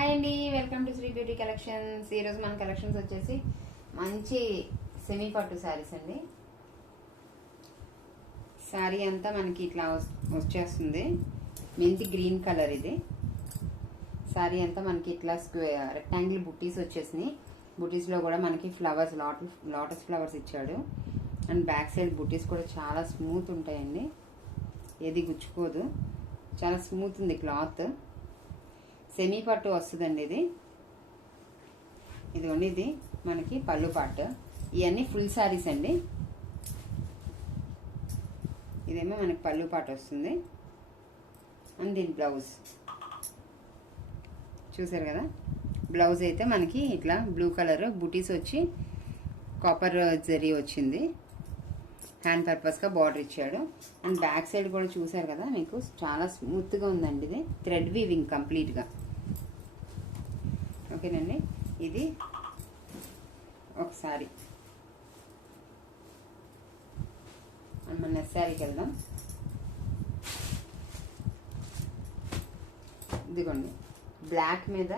Hi అండి, welcome to Sri beauty collections. ఈరోజు మన కలెక్షన్స్ వచ్చేసి మంచి సెమీ పట్టు శారీస్ అండి. శారీ అంతా మనకి ఇట్లా వచ్చేస్తుంది. మెంతి గ్రీన్ కలర్ ఇది. శారీ అంతా మనకి ఇట్లా రెక్టాంగిల్ బుట్టీస్ వచ్చేసినాయి. బుట్టీస్లో కూడా మనకి ఫ్లవర్స్ లోటస్ ఫ్లవర్స్ ఇచ్చాడు. అండ్ బ్యాక్ సైడ్ బుట్టీస్ కూడా చాలా స్మూత్ ఉంటాయండి, ఏది గుచ్చుకోదు, చాలా స్మూత్ ఉంది క్లాత్. సెమీ పట్టు వస్తుందండి ఇది. ఇది మనకి పళ్ళు పార్ట్. ఇవన్నీ ఫుల్ శారీస్ అండి. ఇదేమో మనకి పళ్ళు పార్ట్ వస్తుంది. అండ్ దీని బ్లౌజ్ చూసారు కదా. బ్లౌజ్ అయితే మనకి ఇట్లా బ్లూ కలర్ బుటీస్ వచ్చి కాపర్ జరీ వచ్చింది. హ్యాండ్ పర్పస్గా బార్డర్ ఇచ్చాడు. అండ్ బ్యాక్ సైడ్ కూడా చూసారు కదా, మీకు చాలా స్మూత్గా ఉందండి. ఇది థ్రెడ్ వీవింగ్ కంప్లీట్గా. ఓకేనండి, ఇది ఒకసారి మన నెక్స్ట్ శారీకి వెళ్దాం. ఇదిగోండి, బ్లాక్ మీద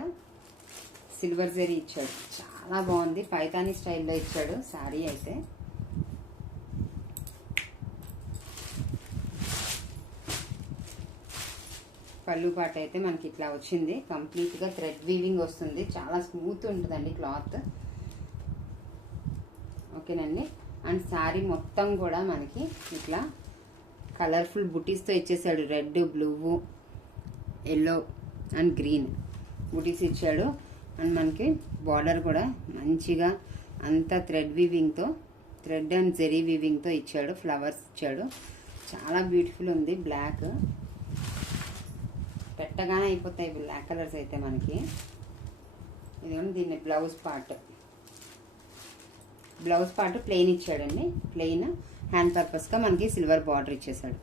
సిల్వర్ జరీ ఇచ్చాడు. చాలా బాగుంది, పైతానీ స్టైల్లో ఇచ్చాడు శారీ అయితే. పళ్ళు పాట అయితే మనకి ఇట్లా వచ్చింది. కంప్లీట్గా థ్రెడ్ వీవింగ్ వస్తుంది. చాలా స్మూత్ ఉంటుందండి క్లాత్. ఓకేనండి. అండ్ శారీ మొత్తం కూడా మనకి ఇట్లా కలర్ఫుల్ బుటీస్తో ఇచ్చేసాడు. Red, blue, yellow and green బుటీస్ ఇచ్చాడు. అండ్ మనకి బార్డర్ కూడా మంచిగా అంతా థ్రెడ్ వీవింగ్తో, థ్రెడ్ అండ్ జెరీ వీవింగ్తో ఇచ్చాడు. ఫ్లవర్స్ ఇచ్చాడు. చాలా బ్యూటిఫుల్ ఉంది. బ్లాక్ పెట్టగానే అయిపోతాయి బ్లాక్ కలర్స్ అయితే మనకి. ఇదిగోండి, దీన్ని బ్లౌజ్ పార్ట్ ప్లెయిన్ ఇచ్చాడండి. ప్లెయిన్ హ్యాండ్ పర్పస్గా మనకి సిల్వర్ బార్డర్ ఇచ్చేసాడు.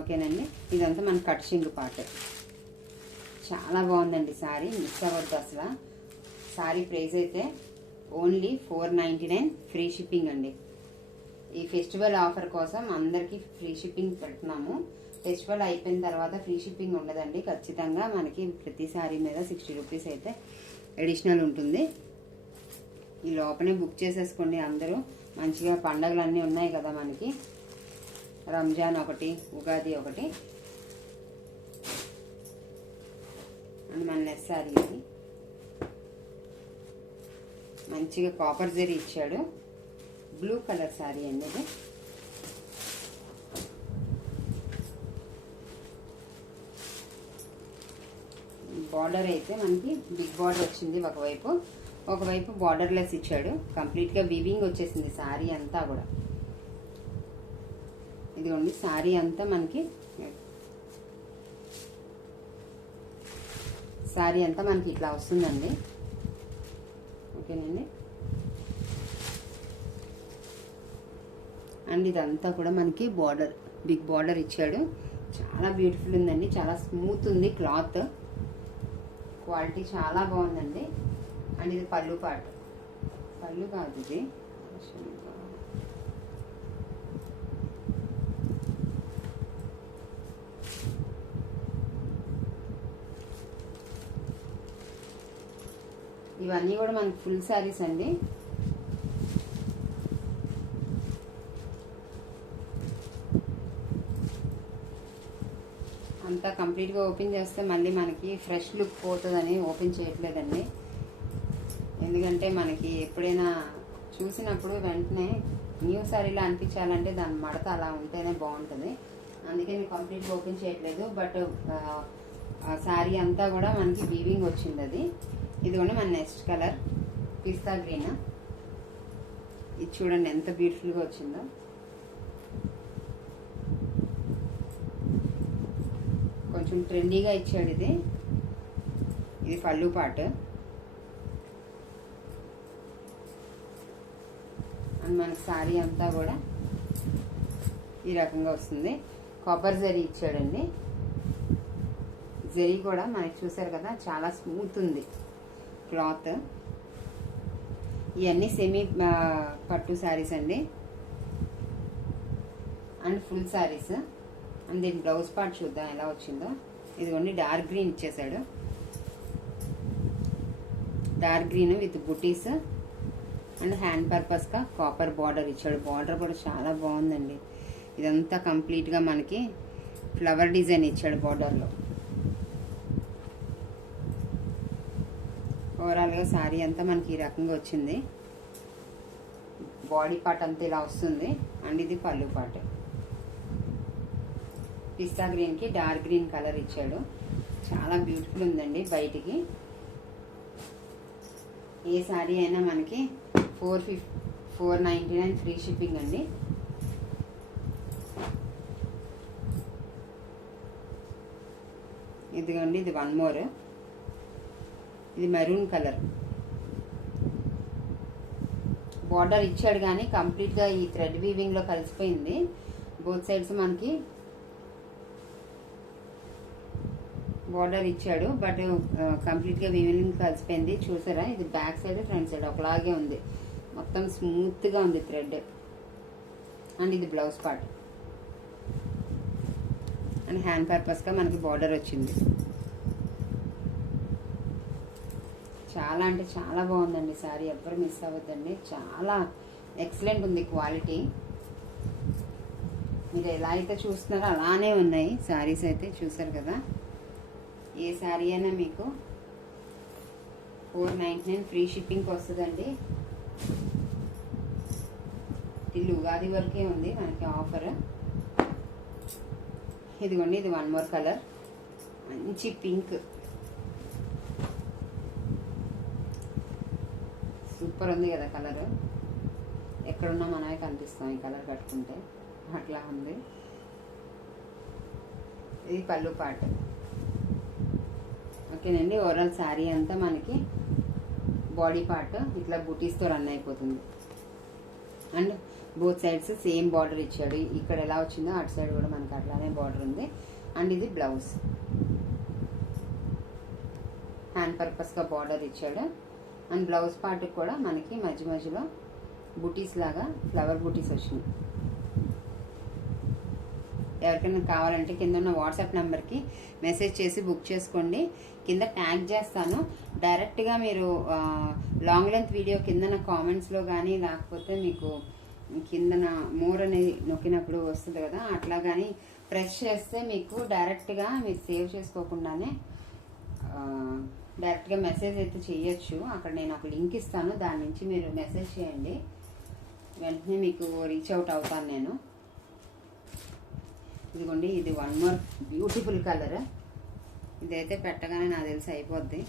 ఓకేనండి, ఇదంతా మన కట్షింగ్ పార్ట్. చాలా బాగుందండి శారీ, మిస్ అవ్వద్దు అసలు. శారీ ప్రైస్ అయితే ఓన్లీ $499 ఫ్రీ షిప్పింగ్ అండి. ఈ ఫెస్టివల్ ఆఫర్ కోసం అందరికీ ఫ్రీ షిప్పింగ్ పెడుతున్నాము. ఫెస్టివల్ అయిపోయిన తర్వాత ఫ్రీ షిప్పింగ్ ఉండదండి. ఖచ్చితంగా మనకి ప్రతి శారీ మీద 60 రూపీస్ అయితే అడిషనల్ ఉంటుంది. ఈ లోపలే బుక్ చేసేసుకోండి అందరూ. మంచిగా పండగలు అన్నీ ఉన్నాయి కదా మనకి. రంజాన్ ఒకటి, ఉగాది ఒకటి. అండ్ మన నెక్స్ట్ శారీ ఇది మంచిగా కాపర్ జరీ ఇచ్చాడు. బ్లూ కలర్ శారీ అండి ఇది. బార్డర్ అయితే మనకి బిగ్ బార్డర్ వచ్చింది. ఒకవైపు బార్డర్ లెస్ ఇచ్చాడు. కంప్లీట్గా వీవింగ్ వచ్చేసింది శారీ అంతా కూడా. ఇదిగోండి, శారీ అంతా మనకి ఇట్లా వస్తుందండి. ఓకేనండి. అండ్ ఇదంతా కూడా మనకి బిగ్ బార్డర్ ఇచ్చాడు. చాలా బ్యూటిఫుల్ ఉందండి. చాలా స్మూత్ ఉంది క్లాత్. క్వాలిటీ చాలా బాగుందండి. అండ్ ఇది పళ్ళు పార్ట్. పళ్ళు కాదు ఇది, ఇవన్నీ కూడా మనకి ఫుల్ శారీస్ అండి. అంతా కంప్లీట్గా ఓపెన్ చేస్తే మళ్ళీ మనకి ఫ్రెష్ లుక్ పోతుందని ఓపెన్ చేయట్లేదండి. ఎందుకంటే మనకి ఎప్పుడైనా చూసినప్పుడు వెంటనే న్యూ శారీలో అనిపించాలంటే దాని మడత అలా ఉంటేనే బాగుంటుంది. అందుకే నేను కంప్లీట్గా ఓపెన్ చేయట్లేదు. బట్ శారీ అంతా కూడా మనకి వీవింగ్ వచ్చింది. అది ఇదిగోండి మన నెక్స్ట్ కలర్ పిస్తా గ్రీన్. ఇది చూడండి ఎంత బ్యూటిఫుల్గా వచ్చిందో. కొంచెం ట్రెండీగా ఇచ్చాడు. ఇది పళ్ళు పార్ట్. అండ్ మనకి శారీ అంతా కూడా ఈ రకంగా వస్తుంది. కాపర్ జరీ ఇచ్చాడండి. జరీ కూడా మనకి చూసారు కదా, చాలా స్మూత్ ఉంది క్లాత్. ఇవన్నీ సెమీ పట్టు శారీస్ అండి. And full saris. అండ్ దీని బ్లౌజ్ పార్ట్ చూద్దాం ఎలా వచ్చిందో. ఇదిగోండి, డార్క్ గ్రీన్ ఇచ్చేసాడు. Dark green with buttis and hand పర్పస్గా copper border ఇచ్చాడు. బార్డర్ కూడా చాలా బాగుందండి. ఇదంతా కంప్లీట్గా మనకి ఫ్లవర్ డిజైన్ ఇచ్చాడు బార్డర్లో. ఓవరాల్గా శారీ అంతా మనకి ఈ రకంగా వచ్చింది. బాడీ పార్ట్ అంతా ఇలా వస్తుంది అండ్ ఇది పళ్ళు పార్ట్. పిస్తా గ్రీన్కి డార్క్ గ్రీన్ కలర్ ఇచ్చాడు. చాలా బ్యూటిఫుల్ ఉందండి. బయటికి ఏ శారీ అయినా మనకి 499 ఫ్రీ షిప్పింగ్ అండి. ఇదిగోండి, ఇది వన్ మోర్. ఇది మెరూన్ కలర్. బార్డర్ ఇచ్చాడు కానీ కంప్లీట్గా ఈ థ్రెడ్ వీవింగ్లో కలిసిపోయింది. బోత్ సైడ్స్ మనకి బార్డర్ ఇచ్చాడు బట్ కంప్లీట్గా వీవింగ్ కలిసిపోయింది. చూసారా, ఇది బ్యాక్ సైడ్ ఫ్రంట్ సైడ్ ఒకలాగే ఉంది. మొత్తం స్మూత్గా ఉంది థ్రెడ్. అండ్ ఇది బ్లౌజ్ పార్ట్ అండ్ హ్యాండ్ పర్పస్గా మనకి బార్డర్ వచ్చింది. చాలా అంటే చాలా బాగుందండి శారీ. ఎవ్వరు మిస్ అవ్వద్దండి. చాలా ఎక్సలెంట్ ఉంది క్వాలిటీ. మీరు ఎలా అయితే చూస్తున్నారో అలానే ఉన్నాయి శారీస్ అయితే. చూసారు కదా, ఏ శారీ అయినా మీకు 499 ఫ్రీ షిప్పింగ్కి వస్తుందండి. ఇల్లు ఉగాది వరకే ఉంది మనకి ఆఫర్. ఇదిగోండి, ఇది వన్ మోర్ కలర్. మంచి పింక్, సూపర్ ఉంది కదా కలర్. ఎక్కడున్నా మనమే కనిపిస్తాం ఈ కలర్ కట్టుకుంటే, అట్లా ఉంది. ఇది పళ్ళు పార్ట్. ఓకేనండి. ఓవరాల్ శారీ అంతా మనకి బాడీ పార్ట్ ఇట్లా బూటీస్తో రన్ అయిపోతుంది. And both sides same border ఇచ్చాడు. ఇక్కడ ఎలా వచ్చిందో అటు సైడ్ కూడా మనకి అట్లానే బార్డర్ ఉంది. అండ్ ఇది బ్లౌజ్. హ్యాండ్ పర్పస్గా బార్డర్ ఇచ్చాడు. అండ్ బ్లౌజ్ పార్ట్ కూడా మనకి మధ్య మధ్యలో బూటీస్ లాగా ఫ్లవర్ బూటీస్ వచ్చినాయి. ఎవరికైనా కావాలంటే కింద ఉన్న వాట్సాప్ నెంబర్కి మెసేజ్ చేసి బుక్ చేసుకోండి. కింద ట్యాగ్ చేస్తాను. డైరెక్ట్గా మీరు లాంగ్ లెంత్ వీడియో కిందన కామెంట్స్లో కానీ లేకపోతే మీకు కిందన మోర్ అనేది నొక్కినప్పుడు వస్తుంది కదా, అట్లా కానీ ప్రెస్ చేస్తే మీకు డైరెక్ట్గా మీరు సేవ్ చేసుకోకుండానే డైరెక్ట్గా మెసేజ్ అయితే చేయొచ్చు. అక్కడ నేను ఒక లింక్ ఇస్తాను, దాని నుంచి మీరు మెసేజ్ చేయండి. వెంటనే మీకు రీచ్ అవుట్ అవుతాను నేను. ఇదిగోండి, ఇది వన్ మోర్ బ్యూటిఫుల్ కలర్. ఇదైతే పెట్టగానే నాకు తెలిసి అయిపోద్ది.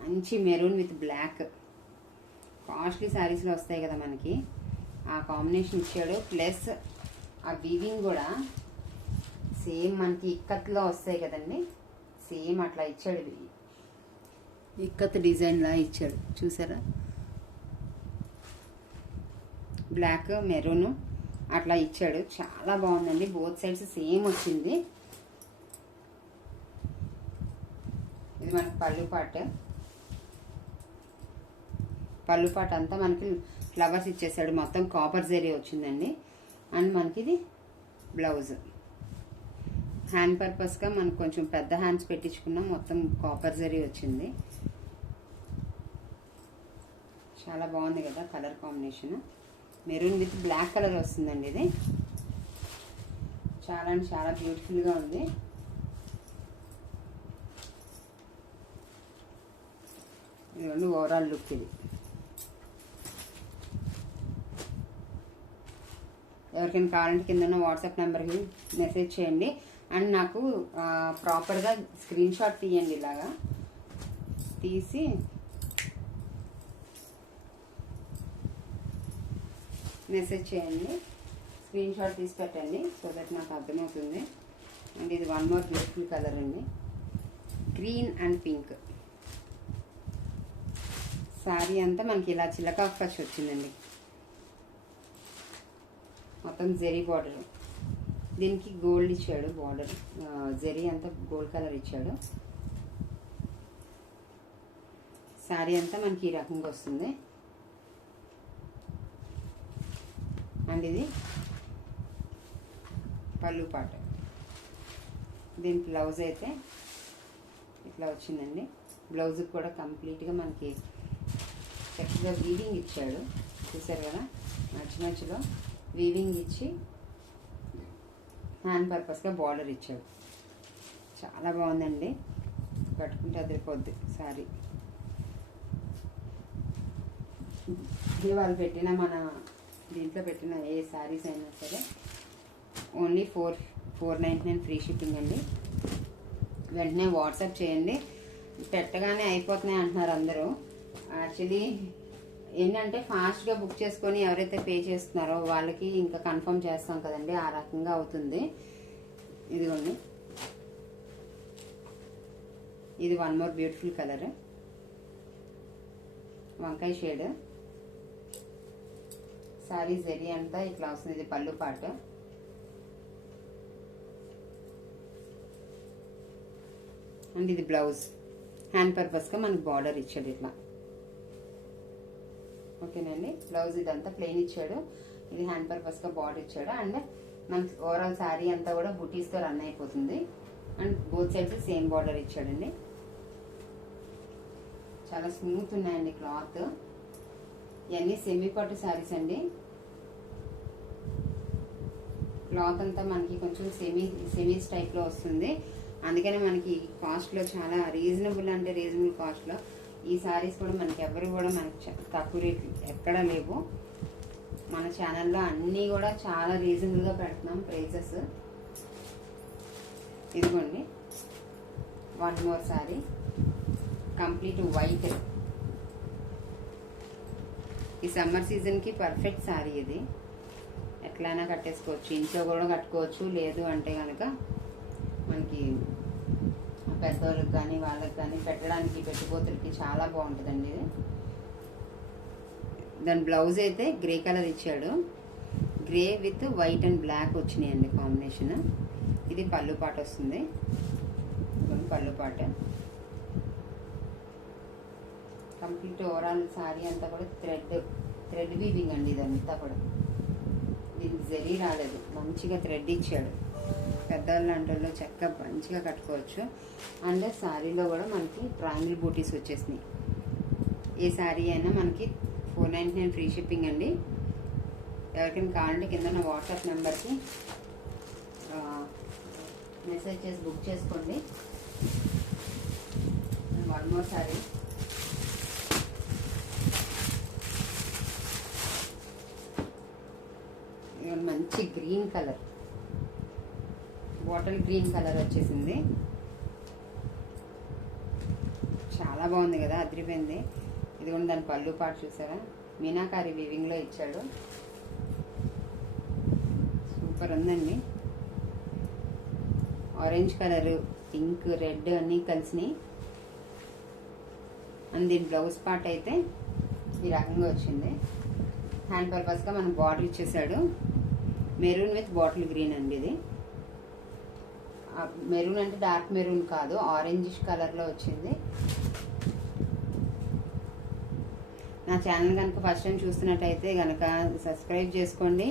మంచి మెరూన్ విత్ బ్లాక్. కాస్ట్లీ శారీస్లో వస్తాయి కదా మనకి, ఆ కాంబినేషన్ ఇచ్చాడు. ప్లస్ ఆ వీవింగ్ కూడా సేమ్ మనకి ఇక్కత్లో వస్తాయి కదండి, సేమ్ అట్లా ఇచ్చాడు. ఇక్కత్ డిజైన్లా ఇచ్చాడు. చూసారా, బ్లాక్ మెరూన్ అట్లా ఇచ్చాడు. చాలా బాగుందండి. బోత్ సైడ్స్ సేమ్ వచ్చింది. ఇది మనకి పళ్ళు పార్ట్. పళ్ళు పార్ట్ అంతా మనకి ఫ్లవర్స్ ఇచ్చేసాడు. మొత్తం కాపర్ జరీ వచ్చిందండి. అండ్ మనకి ఇది బ్లౌజ్. హ్యాండ్ పర్పస్గా మనకు కొంచెం పెద్ద హ్యాండ్స్ పెట్టించుకున్నాం. మొత్తం కాపర్ జరీ వచ్చింది. చాలా బాగుంది కదా colour combination. Maroon with black colour వస్తుందండి. ఇది చాలా అంటే చాలా బ్యూటిఫుల్గా ఉంది. ఇదిగోండి ఓవరాల్ లుక్ ఇది. ఎవరికైనా కావాలంటే కింద ఉన్న వాట్సాప్ నెంబర్కి మెసేజ్ చేయండి. అండ్ నాకు ప్రాపర్గా స్క్రీన్ షాట్ తీయండి. ఇలాగా తీసి మెసేజ్ చేయండి. స్క్రీన్ షాట్ తీసి పెట్టండి, సో దట్ నాకు అర్థమవుతుంది. అండ్ ఇది వన్ మోర్ బ్యూటిఫుల్ కలర్ అండి, గ్రీన్ అండ్ పింక్. శారీ అంతా మనకి ఇలా చిలక ఖర్చు వచ్చిందండి. మొత్తం జెరీ బార్డర్. దీనికి గోల్డ్ ఇచ్చాడు బార్డర్. జెరీ అంతా గోల్డ్ కలర్ ఇచ్చాడు. శారీ అంతా మనకి ఈ రకంగా వస్తుంది. అండ్ ఇది పళ్ళు పాట. దీని బ్లౌజ్ అయితే ఇట్లా వచ్చిందండి. బ్లౌజ్ కూడా కంప్లీట్గా మనకి చక్కగా వీవింగ్ ఇచ్చాడు, చూసారు కదా. మధ్యలో వీవింగ్ ఇచ్చి హ్యాండ్ పర్పస్గా బార్డర్ ఇచ్చాడు. చాలా బాగుందండి, కట్టుకుంటే అదిరిపోద్ది సారీ. వాళ్ళు పెట్టిన మన దీంట్లో పెట్టిన ఏ శారీస్ అయినా సరే ఓన్లీ 499 ఫ్రీ షిప్పింగ్ అండి. వెంటనే వాట్సాప్ చేయండి. పెట్టగానే అయిపోతున్నాయి అంటున్నారు అందరూ. యాక్చువల్లీ ఏంటంటే ఫాస్ట్గా బుక్ చేసుకొని ఎవరైతే పే చేస్తున్నారో వాళ్ళకి ఇంకా కన్ఫర్మ్ చేస్తాం కదండి, ఆ రకంగా అవుతుంది. ఇదిగోండి, ఇది వన్ మోర్ బ్యూటిఫుల్ కలర్, వంకాయ షేడ్. సారీ జరీ అంతా ఇట్లా వస్తుంది. ఇది పళ్ళు పాట. అండ్ ఇది బ్లౌజ్. హ్యాండ్ పర్పస్గా మనకి బార్డర్ ఇచ్చాడు ఇట్లా. ఓకేనండి, బ్లౌజ్ ఇదంతా ప్లెయిన్ ఇచ్చాడు, ఇది హ్యాండ్ పర్పస్గా బార్డర్ ఇచ్చాడు. అండ్ మనకి ఓవరాల్ శారీ అంతా కూడా బుటీస్తో రన్ అయిపోతుంది. And both sides same border ఇచ్చాడండి. చాలా స్మూత్ ఉన్నాయండి క్లాత్. ఇవన్నీ సెమీ పట్టు శారీస్ అండి. క్లాత్ అంతా మనకి కొంచెం సెమీస్ టైప్లో వస్తుంది. అందుకని మనకి కాస్ట్లో చాలా రీజనబుల్, అంటే రీజనబుల్ కాస్ట్లో ఈ శారీస్ కూడా మనకి ఎవరు కూడా మనకి తక్కువ రేట్లు ఎక్కడా లేవు. మన ఛానల్లో అన్నీ కూడా చాలా రీజనబుల్గా పెడుతున్నాం ప్రైసెస్. ఇదిగోండి one more sari, complete white. ఈ సమ్మర్ సీజన్కి పర్ఫెక్ట్ శారీ ఇది. ఎట్లయినా కట్టేసుకోవచ్చు, ఇంట్లో కూడా కట్టుకోవచ్చు. లేదు అంటే కనుక మనకి పెద్దవాళ్ళకి కానీ వాళ్ళకి కానీ పెట్టడానికి, పెట్టుకోతులకి చాలా బాగుంటుందండి ఇది. దాని బ్లౌజ్ అయితే గ్రే కలర్ ఇచ్చాడు. Grey with white and black వచ్చినాయండి కాంబినేషన్. ఇది పళ్ళు పాట వస్తుంది, పళ్ళు పాట. కంప్లీట్ ఓవరాల్ శారీ అంతా కూడా థ్రెడ్ వీవింగ్ అండి. ఇదంతా కూడా దీనికి జరీ రాలేదు, మంచిగా థ్రెడ్ ఇచ్చాడు. పెద్దవాళ్ళు అంటే చక్కగా మంచిగా కట్టుకోవచ్చు. అండ్ శారీలో కూడా మనకి ట్రయాంగిల్ బూటీస్ వచ్చేసినాయి. ఏ శారీ అయినా మనకి 499 ఫ్రీ షిప్పింగ్ అండి. ఎవరికైనా కావాలంటే కింద నా వాట్సాప్ నెంబర్కి మెసేజ్ చేసి బుక్ చేసుకోండి. వన్ మోర్ శారీ, మంచి green colour, bottle green colour వచ్చేసింది. చాలా బాగుంది కదా, అదిరిపోయింది. ఇది కూడా దాని పళ్ళు పాటు చూసారా, మీనాకారి వీవింగ్లో ఇచ్చాడు. సూపర్ ఉందండి. ఆరెంజ్ కలరు, పింక్, రెడ్ అన్నీ కలిసినాయి. అండ్ దీని బ్లౌజ్ పార్ట్ అయితే ఈ రకంగా వచ్చింది. హ్యాండ్ పర్పస్గా మనం బార్డర్ ఇచ్చేసాడు. మెరూన్ విత్ బాటిల్ గ్రీన్ అండి. ఇది మెరూన్ అంటే డార్క్ మెరూన్ కాదు, ఆరెంజిష్ కలర్లో వచ్చింది. నా ఛానల్ కనుక ఫస్ట్ టైం చూస్తున్నట్టయితే కనుక సబ్స్క్రైబ్ చేసుకోండి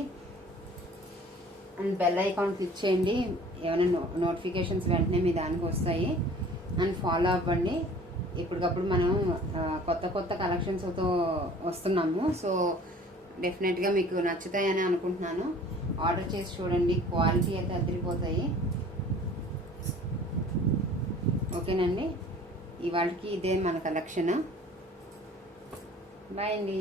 అండ్ బెల్ ఐకాన్ క్లిక్ చేయండి. ఏమైనా నోటిఫికేషన్స్ వెంటనే మీ దానికి వస్తాయి. అండ్ ఫాలో అవ్వండి. ఇప్పటికప్పుడు మనం కొత్త కొత్త కలెక్షన్స్తో వస్తున్నాము. సో డెఫినెట్గా మీకు నచ్చుతాయని అనుకుంటున్నాను. ఆర్డర్ చేసి చూడండి, క్వాలిటీ అయితే అదిరిపోతాయి. ఓకేనండి, ఇవాళకి ఇదే మన కలెక్షన్. బాయ్ అండి.